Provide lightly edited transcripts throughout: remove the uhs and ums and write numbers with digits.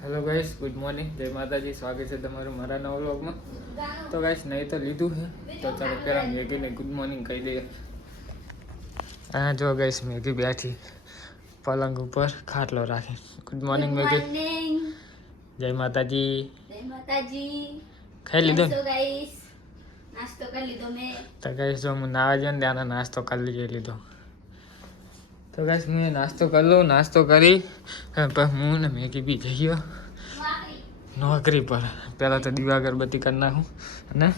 Hello guys, good morning, જય માતાજી. સ્વાગત છે તમારું મારા નવા વ્લોગમાં. તો ગાઈસ નહીં તો લીધું છે, તો ચાલો પહેલાં મેગીને ગુડ મોર્નિંગ કહી દઈએ. હા જો ગાઈસ, મેગી બેઠી પલંગ ઉપર ખાટલો રાખી. Good morning Maggi. જય માતાજી. જય માતાજી. ખાઈ લીધો તો ગાઈસ નાસ્તો કરી લીધો મેં. તો ગાઈસ જો હું નાવા ગયો ને ત્યાંનો નાસ્તો કરી લીધો. તો ગાઈસ મેં નાસ્તો કરી લો, નાસ્તો કરી પછી હું ને મેગી બી જઈએ નોકરી પર. પહેલાં તો દીવા અગરબત્તી કરી નાખું અને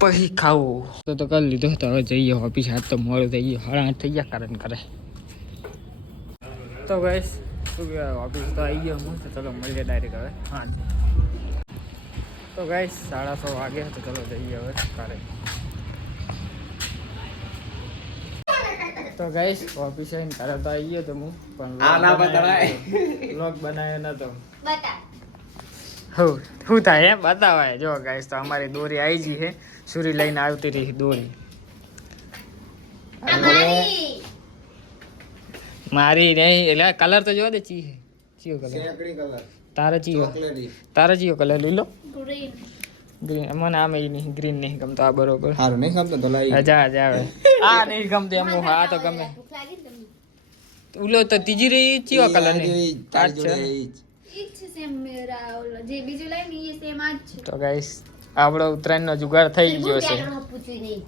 પછી ખાવું. તો કરી લીધો, તો હવે જઈએ ઓફિસ. આજ તો મોડું થઈ ગયું, 8:30 થઈ ગયા કારણ કરે. તો ગાઈસ શું કહેવાય, ઓફિસ તો આવી ગયો હું. તો ચલો મળીએ ડાયરેક્ટ હવે. હા તો ગાઈસ 6:30 વાગ્યા, તો ચલો જઈએ હવે ઘરે. તો ગાઈસ ઓફિસ આવીને ઘરે તો આવી ગયો તો હું, પણ વ્લોગ બનાવ્યો નતો. બતા શું થાય એમ બતાવાય. જો ગાઈસ તો અમારી દોરી આવી ગઈ છે, સુરી લઈને આવતી રહી દોરી. મારી નહીં એટલે કલર તો જોવા દે. ચીયો કલર તારે ચીયો કલર લીલો ગ્રીન ગ્રીન. મને આમ નહીં ગ્રીન નહીં ગમતો. આ બરોબર હારું નહીં ગમતો તો લઈ જા આવે. આ નહીં ગમતો એમ. આ તો ગમે. ભૂખ લાગી ને તમને? ઉલો તો ત્રીજી રહી ચીયો કલર ની. ઈ છે સેમ મેરા ઓલો જે બીજું લઈ ને એ સેમ આજ છે. તો ગાઈસ આપણો ઉત્તરાયણનો જુગાડ થઈ ગયો છે. પૂછ્યું નહીં.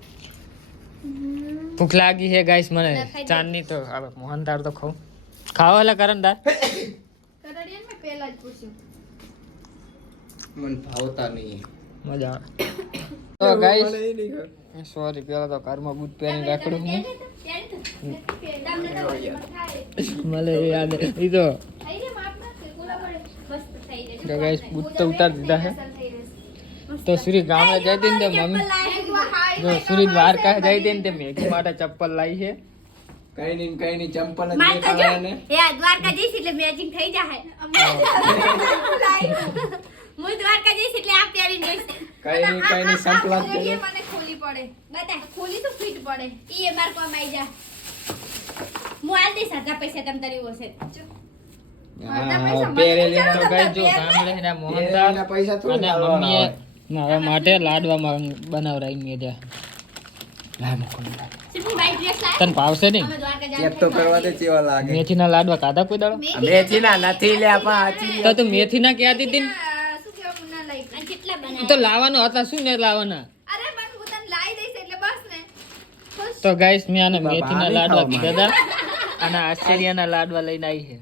ભૂખ લાગી છે ગાઈસ મને ચાંદની. તો હવે મોહનદાર તો ખાવ ખાવો એટલે કરણદાર. કરાડિયન મેં પહેલા જ પૂછ્યું. મન ભાવતા નહીં. મજા આવે. તો ગાઈસ સોરી, પેલા તો કારમાં બૂટ પહેરીને રાખડું હું. મને યાદ ઈ તો ગાઈસ બૂટ તો ઉતાર દીધા છે. તો સુરી ગામડે જઈ હતી ને તે મમ્મી જો સુરી દ્વારકા જઈ હતી ને તે મેઘી માટે ચપ્પલ લાવી છે. કઈ નહીં ચંપલ જ દેખાડે ને. દ્વારકા જઈશ એટલે મેચિંગ થઈ જાય. હું દ્વારકા જઈશ એટલે આ પહેરીને જઈશ. કઈ નહીં સંપલા જ મને ખોલી પડે. બતા ખોલી તો ફિટ પડે. ઈ માર કોમ આવી જા. હું આલ દે સાદા પૈસા તમ તારી ઓસે. પહેરેલી તો ગાઈસ જો ગામડે ના મોહનદાર પૈસા અને થોડા મમ્મીએ મારા માટે લાડવા બનાવરાઈ મેજા. સિમ્પલ વાઈટ ડ્રેસ લાય. તને ભાવશે નહીં? અમે દ્વારકા ચેક તો કરવા દે ચેવા લાગે. મેથીના લાડવા ખાધા કોઈ દાડો? મેથીના નથી લે આપા આચી. તો તું મેથીના કહેતી હતી ને? શું કેવું મુન્ના લઈ. અને કેટલા ઈ બનાવ્યા? તો લાવવાનો હતા. શું ને લાવવાના? અરે પણ હું તને લાઈ દઈશ એટલે બસ ને. ખુશ. તો ગાઈસ મેં આને મેથીના બાબા, લાડવા નહીં કીધા હતા અને આશ્ચર્યના લાડવા લઈને આવી છે.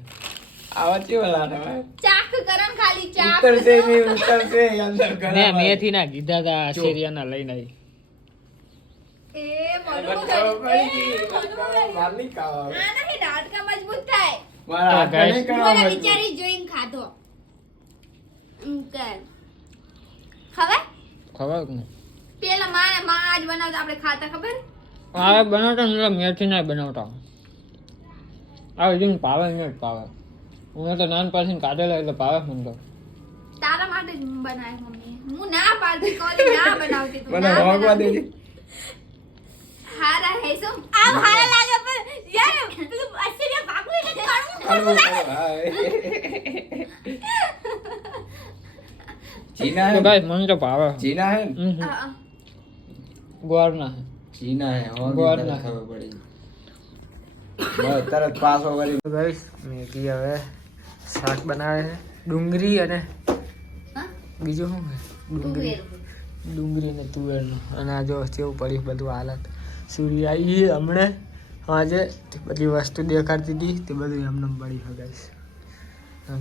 આવા ચેવા લાગે. ચાક કરમ ખાલી ચાક. ઉતરશે અંદર મેં ઘર. મેથીના કીધા હતા, આશ્ચર્યના લઈને આવી. એ મોઢું માર નહીં ખાવા. આ નહીં દાડકા મજબૂત થાય. મારા હાથ guys, નહીં કરવા મને મળતું. વિચારી જોઈને ખાધો. કર ખબર ખબર કે નહીં? પેલા માં આજ બનાવતા આપણે ખાતા ખબર. આ બનાવતા ને મેથીના બનાવતા. આ હજુ પાવે નહીં પાવે. હું તો નાન પાડીને કાઢેલા એટલે પાવે મને તો. તારા માટે જ બનાવી મમ્મી. હું ના પાડતી કોલી ના બનાવતી તું. મને ના રોગવા બનાવતી. દેજે. હારા હે શું આમ હારા લાગે પણ યાર પેલું આશ્ચર્ય ભાગવું એટલે હાલો, કાઢવું. હાય. જીના તો હે ગાઈસ મને તો ભાવે. જીના હે ને? ગોળના છે. જીના હે હો ગોળ તરત ના. ખબર પડી. બસ તરત પાછો કરી. તો ગાઈસ મેગી હવે શાક બનાવે છે. ડુંગળી અને હા બીજું શું છે? ડુંગળી ને તુવેરનું. અને આ જો કેવું પડ્યું બધું હાલત. સૂર્ય આવી છે હમણાં આજે તે બધી વસ્તુ દેખાડતી હતી તે બધું એમને પડી છે ગાઈસ.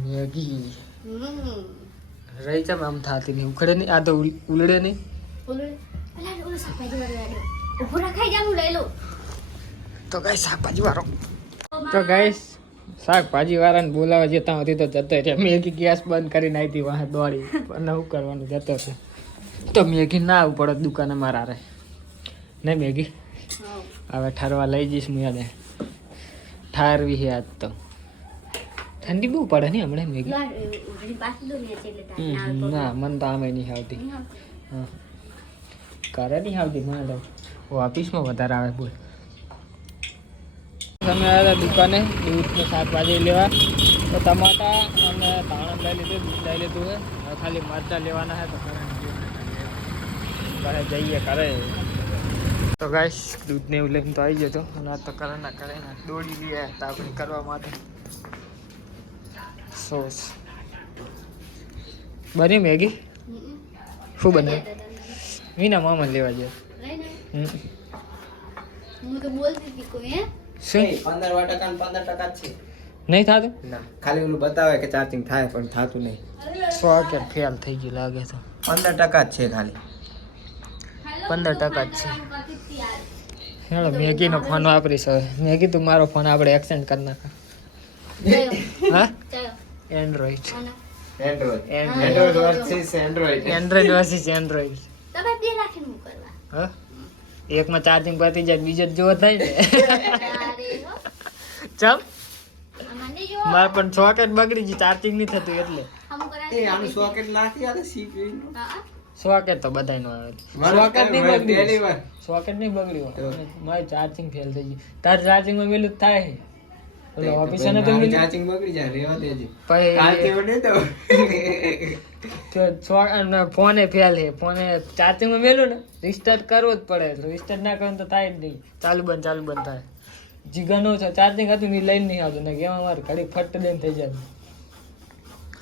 મેગી રહી છે આમ થતી નહીં, ઉખડે નહીં. આ તો ઉલડે નહીં. ઓલું અલા ઓલું શાકભાજી વાળો ઉભો રખાઈ જા હું લઈ લઉં. તો ગાઈસ શાકભાજી વાળો. તો ગાઈસ શાકભાજી વાળાને બોલાવા જતા હતી તો જતો રહે. મેગી ગેસ બંધ કરીને આવી હતી વાહ દોડી. પણ શું કરવાનું, જતો છે. તો મેગી ના આવવું પડે દુકાને મારા રે નહીં મેગી. હવે ઠરવા લઈ જઈશ હું યાદ. ઠારવી છે આજ તો. ઠંડી બહુ પડે નહીં હમણાં મેગી. ના મને તો આમે નહીં આવતી. હા ઘરે નહીં આવતી મને તો. ઓફિસમાં વધારે આવે બોલ. અમે આવ્યા હતા દુકાને દૂધ ને શાકભાજી લેવા. તો ટમાટા અને ને તાણમ લઈ લીધું, દૂધ લઈ લીધું છે. હવે ખાલી મરચાં લેવાના છે તો કરે જઈએ કરે. તો ગાઈસ દૂધ ને એવું લઈને તો આવી જતો અને આ તો કરે ને દોડી લઈએ તાપણી કરવા માટે. સોસ બની મેગી શું બનાવ્યું? મીના મામા લેવા જાય. હું તો બોલતી હતી કોઈ હે શું 15% છે. નહીં થતું? ના, ખાલી ઓલું બતાવે કે ચાર્જિંગ થાય પણ થતું નહીં. સોકેટ ફેલ થઈ ગયું લાગે તો. 15% જ છે ખાલી. 15% જ છે. હેલો મેગીનો ફોન વાપરીશ હવે. મેં કીધું મારો ફોન આપણે એક્સચેન્જ કરી નાખા. હા Android Android versus Android. Android versus Android. તમે બે રાખીને મોકલવા હા એકમાં ચાર્જિંગ પતી જાય બીજો જ જોવો થાય ને. અરે હો ચમ મને જો મારે પણ સોકેટ બગડી ગઈ ચાર્જિંગ નહીં થતું એટલે. હમ કરા એ આનું સોકેટ નાખી આલે CPU નું. હા સોકેટ તો બધાયનો આવે. મારું સોકેટ નહીં પહેલી બગડી. વાર. સોકેટ નહીં બગડ્યું મારી ચાર્જિંગ ફેલ થઈ ગઈ. તાર ચાર્જિંગમાં મેલું જ થાય છે. ઓલો ઓફિસને તો મેલું ચાર્જિંગ બગડી જાય રેવા દેજે. પછી કાલથી મને તો ફોને ફેલ છે. ફોને ચાર્જિંગમાં મેલું ને રિસ્ટાર્ટ કરવો જ પડે. રિસ્ટાર્ટ ના કરો તો થાય જ નહીં. ચાલુ બંધ થાય. જીગાનું છે ચાર્જિંગ હતું ને લઈને નહીં આવતું ને એમાં મારે ઘડી ફટ દઈને થઈ જાય.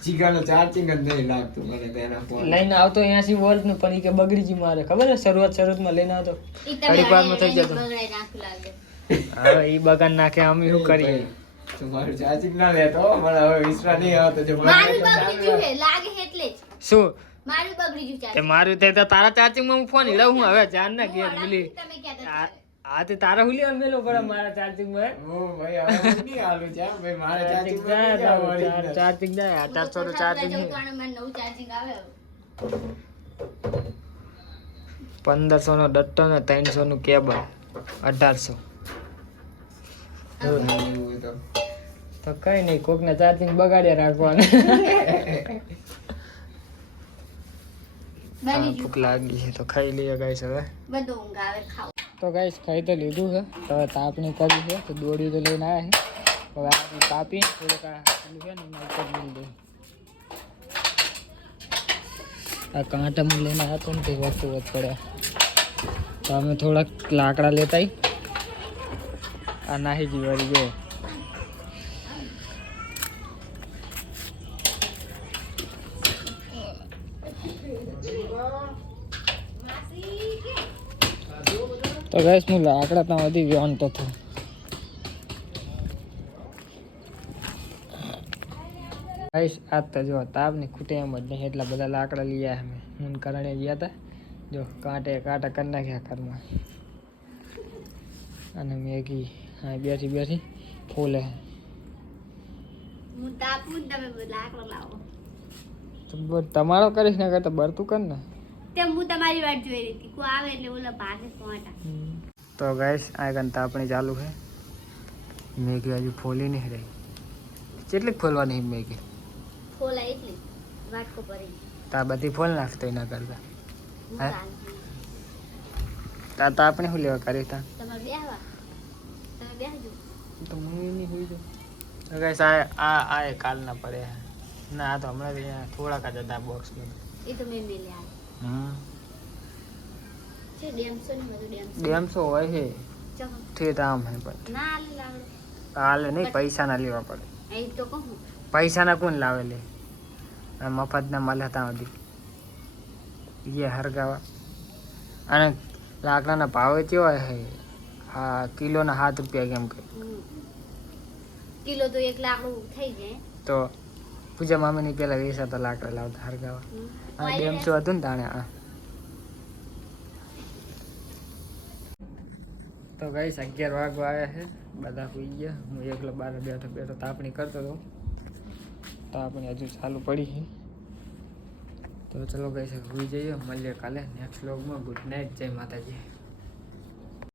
જીગાનો ચાર્જિંગ જ નહીં લાગતું મને તેના ફોન. લઈને આવતો 80 વોલ્ટનું પણ ઈ કે બગડી ગઈ મારે ખબર છે શરૂઆતમાં લઈને આવતો ઈ ઘડીક વારમાં થઈ જતો. બગડાઈ નાખું લાગે હવે ઈ બગાડ નાખે અમે શું કરીએ. તમારું ચાર્જિંગ ના લેતો મને હવે વિશ્વાસ નહીં આવતો જો મારું બગડી ગયું છે લાગે છે એટલે જ શું મારું બગડી ગયું તે ચાલે મારું તે તો તારા ચાર્જિંગમાં હું ફોન લઉં હું હવે જાન ના ઘેર મિલી તમે કહેતા આ તે તારા હુલી મેલો પડે મારા ચાર્જિંગમાં ઓ ભાઈ હવે હું નહીં આલું છે ભાઈ મારે ચાર્જિંગ માં ચાર્જિંગ જાય 800 નું ચાર્જિંગ મને નવું ચાર્જિંગ આવે 1500 નો ડટ્ટો ને 300 નું કેબલ 1800 તો કઈ નહીં કોક ને ચાર્જિંગ બગાડ્યા રાખવાનું. ભૂખ લાગી છે તો ખાઈ લઈએ ગાઈસ હવે. બધું ઊંઘ આવે ખાવ તો ગાઈસ ખાઈ તો લીધું છે તો હવે તાપણી કરી છે તો દોડી તો લઈને આવ્યા છે હવે આપણે તાપી થોડુંક આ પેલું છે ને એમાં ઉપર મિલ દે આ કાંટા હું લઈને આવ્યો ને તે વસ્તુ વધ પડ્યા તો અમે થોડાક લાકડા લેતા આ નાહી ગઈ વાળી જો તો ગાઈસ હું લાકડા ત્યાં વધી વ્યોનતો હતો ગાઈસ આજ તો જો તાપની ખૂટે એમ જ નહીં એટલા બધા લાકડા લઈ આવ્યા અમે હું કરણે ગયા હતા જો કાંટા કરી નાખ્યા ઘરમાં અને મેગી હા બેઠી ફૂલે હું તાપું તમે લાકડો લાવો તો તમારો કરીશ ને કરતા બરતું કર ને તેમ હું તમારી વાત જોઈ રહી હતી કોઈ આવે એટલે ઓલા પાસે પહોંચા તો ગાઈસ આ ગન તાપણી ચાલુ છે મેગી હજુ ફોલી નહીં રહી કેટલીક ફોલવાની મેગી ખોલા એટલી વાટકો ભરી તા બધી ફોલ નાખતો ના કરતા હે તા તાપણી શું લેવા કરી તા તમારે બેહવા તમે બેહજો તો હું નહીં હોઈ જો તો ગાઈસ આ કાલના પડે ના આ તો હમણાં થોડાક જ હતા બોક્સમાં એ તો મેં મેલે આ છે ડેમસો ને બધું ડેમસો હોય છે ચલો ઠીક આમ હે પણ ના આલે લાવડો હાલે નહીં પૈસા ના લેવા પડે એ તો કહું પૈસા ના કોણ લાવે લે મફત ના મળે ત્યાં સુધી એ હરગાવા અને લાકડાના ભાવ કેવા છે હા કિલોના 7 રૂપિયા કેમ કે કિલો તો 1 લાકડું થઈ જાય તો પૂજા મામીની પેલા વેચાતા લાકડા લાવતા હરગાવા આ ડેમસો હતું ને તાણે આ તો ગાઈસ 11 વાગવા આવ્યા છે બધા સુઈ ગયા હું એકલો બહાર બેઠો તાપણી કરતો હતો તો આપણે હજુ ચાલુ પડી છે તો ચલો ગાઈસ સુઈ જઈએ મળીએ કાલે નેક્સ્ટ વ્લોગમાં ગુડ નાઇટ જય માતાજી.